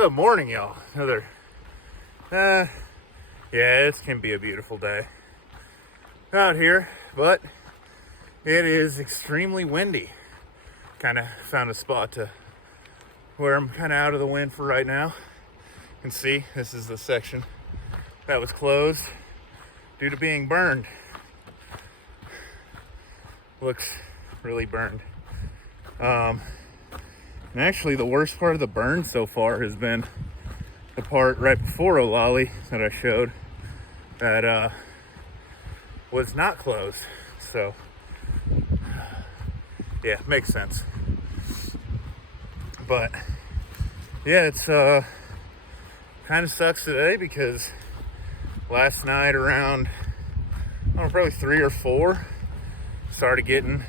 Good morning, y'all. Yeah, this can be a beautiful day out here, but it is extremely windy. Kind of found a spot to where I'm kind of out of the wind for right now. You can see this is the section that was closed due to being burned. Looks really burned. And actually the worst part of the burn so far has been the part right before Olali that I showed that was not closed. So yeah, makes sense. But yeah, it's kind of sucks today because last night around, I don't know, probably 3 or 4, started getting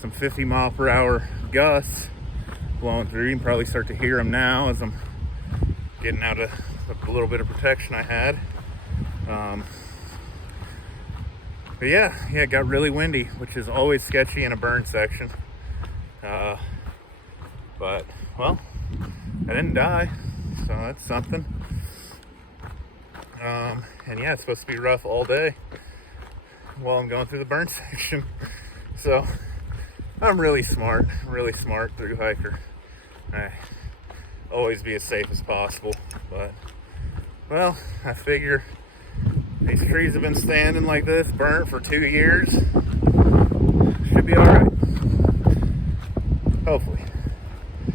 some 50-mile-per-hour gusts blowing through. You can probably start to hear them now as I'm getting out of a little bit of protection I had. But yeah, it got really windy, which is always sketchy in a burn section. But, well, I didn't die, so that's something. And yeah, it's supposed to be rough all day while I'm going through the burn section. So I'm really smart through hiker. I always be as safe as possible, but well, I figure these trees have been standing like this, burnt for 2 years. Should be all right, hopefully.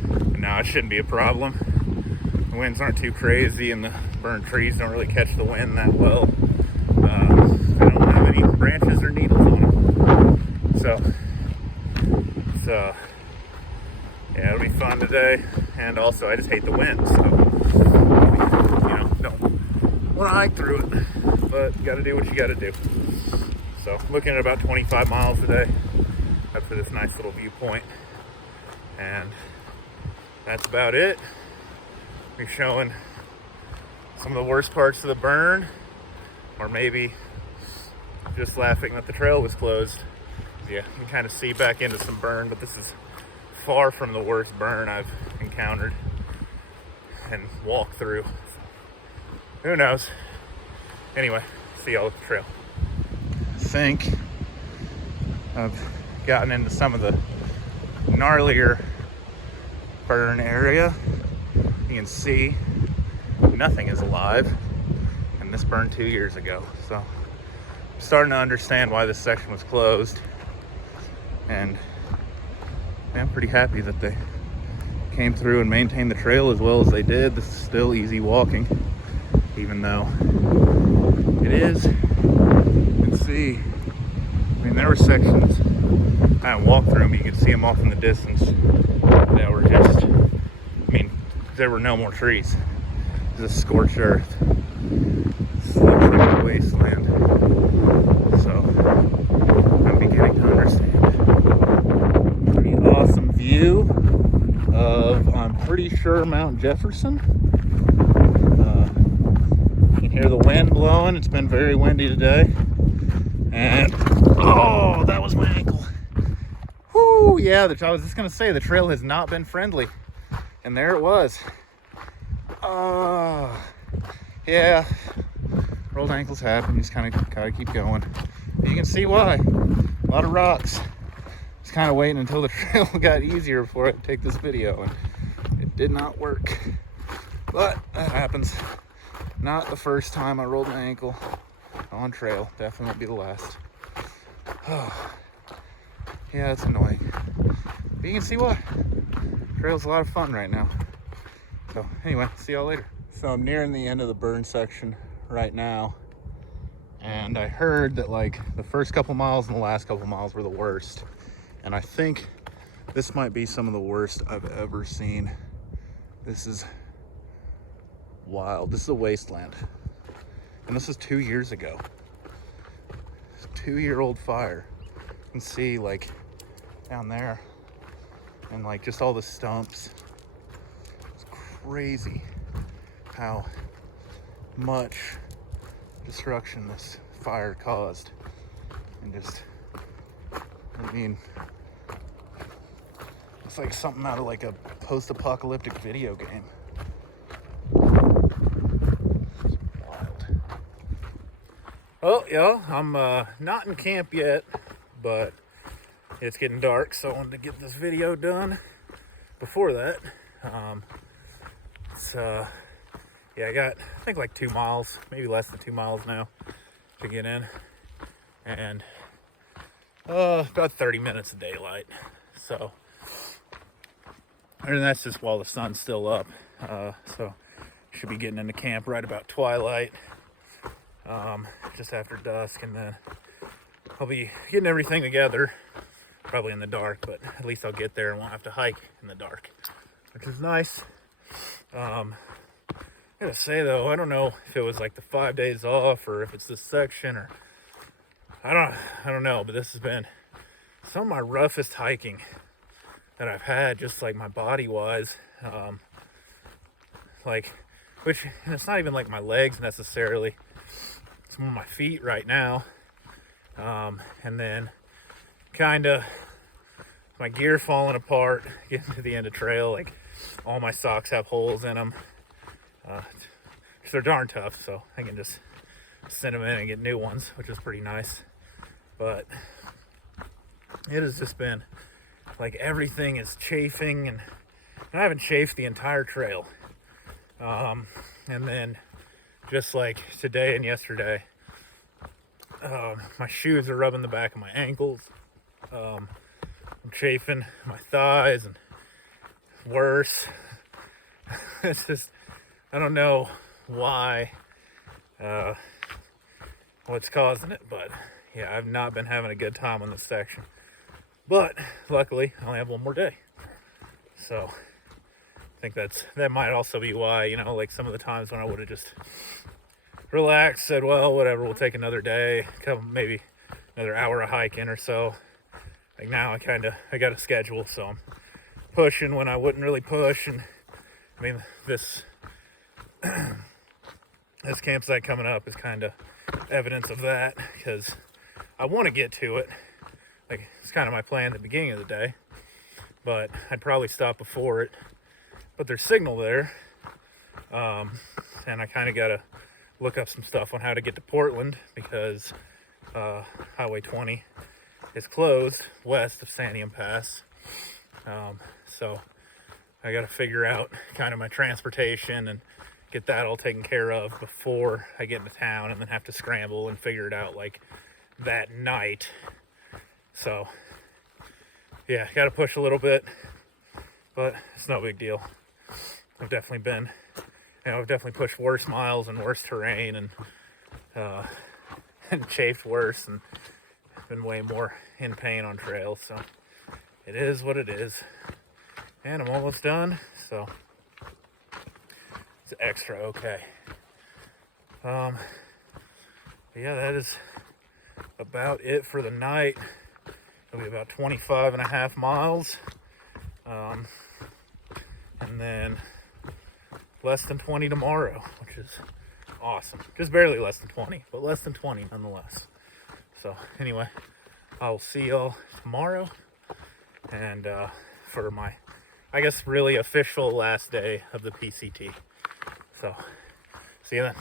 And now it shouldn't be a problem. The winds aren't too crazy, and the burned trees don't really catch the wind that well. I don't have any branches or needles on them, so yeah, it'll be fun today. And also, I just hate the wind, so don't want to hike through it, but you got to do what you got to do. So looking at about 25 miles today up to this nice little viewpoint, and that's about it. We're showing some of the worst parts of the burn, or maybe just laughing that the trail was closed. Yeah, you can kind of see back into some burn, but this is far from the worst burn I've encountered and walked through. Who knows? Anyway, see y'all at the trail. I think I've gotten into some of the gnarlier burn area. You can see nothing is alive, and this burned 2 years ago. So I'm starting to understand why this section was closed, and I'm pretty happy that they came through and maintained the trail as well as they did. This is still easy walking, even though it is. You can see, I mean, there were sections, I didn't walk through them, but you could see them off in the distance that were just, I mean, there were no more trees. This is scorched earth. This looks like a wasteland. So I'm beginning to understand. Pretty awesome view of, I'm pretty sure, Mount Jefferson. You can hear the wind blowing. It's been very windy today. And, oh, that was my ankle. Whoo, yeah, I was just going to say, the trail has not been friendly. And there it was. Yeah, rolled ankles happen. You just kind of gotta keep going. You can see why. A lot of rocks. Just kind of waiting until the trail got easier before I take this video, and it did not work. But that happens. Not the first time I rolled my ankle on trail. Definitely won't be the last. Yeah, it's annoying. But you can see why. Trail's a lot of fun right now. So anyway, see y'all later. So I'm nearing the end of the burn section right now, and I heard that like the first couple miles and the last couple miles were the worst, and I think this might be some of the worst I've ever seen. This is wild. This is a wasteland, and this is 2 years ago. It's a 2-year-old fire. You can see like down there, and like just all the stumps. It's crazy how much destruction this fire caused. And just, I mean, it's like something out of like a post-apocalyptic video game. Well, y'all, I'm not in camp yet, but it's getting dark, so I wanted to get this video done before that. Yeah, I got, I think, like 2 miles, maybe less than 2 miles now to get in, and about 30 minutes of daylight. So, and that's just while the sun's still up. So should be getting into camp right about twilight, just after dusk, and then I'll be getting everything together, probably in the dark, but at least I'll get there and won't have to hike in the dark, which is nice. I gotta say though, I don't know if it was like the 5 days off or if it's this section, or I don't know, but this has been some of my roughest hiking that I've had, just like my body wise. Which, and it's not even like my legs necessarily, it's more my feet right now. And then kind of my gear falling apart getting to the end of trail. Like, all my socks have holes in them, because they're darn tough, so I can just send them in and get new ones, which is pretty nice. But it has just been like everything is chafing, and I haven't chafed the entire trail. And then just like today and yesterday, my shoes are rubbing the back of my ankles. I'm chafing my thighs, and worse. It's just, I don't know why, what's causing it, but yeah, I've not been having a good time on this section. But luckily, I only have one more day. So I think that might also be why, you know, like some of the times when I would have just relaxed, said, well, whatever, we'll take another day, maybe another hour of hiking or so. Like now I got a schedule, so I'm pushing when I wouldn't really push. And I mean, this campsite coming up is kind of evidence of that, because I want to get to it. Like, it's kind of my plan at the beginning of the day, but I'd probably stop before it. But there's signal there, and I kind of got to look up some stuff on how to get to Portland, because Highway 20 is closed west of Santiam Pass. So I got to figure out kind of my transportation and get that all taken care of before I get into town, and then have to scramble and figure it out like that night. So yeah, got to push a little bit, but it's no big deal. I've definitely pushed worse miles and worse terrain, and and chafed worse, and been way more in pain on trail. So it is what it is, and I'm almost done, so it's extra okay. But yeah, that is about it for the night. It'll be about 25.5 miles, and then less than 20 tomorrow, which is awesome. Just barely less than 20, but less than 20 nonetheless. So anyway, I'll see y'all tomorrow, and for my, I guess, really official last day of the PCT. So see you then.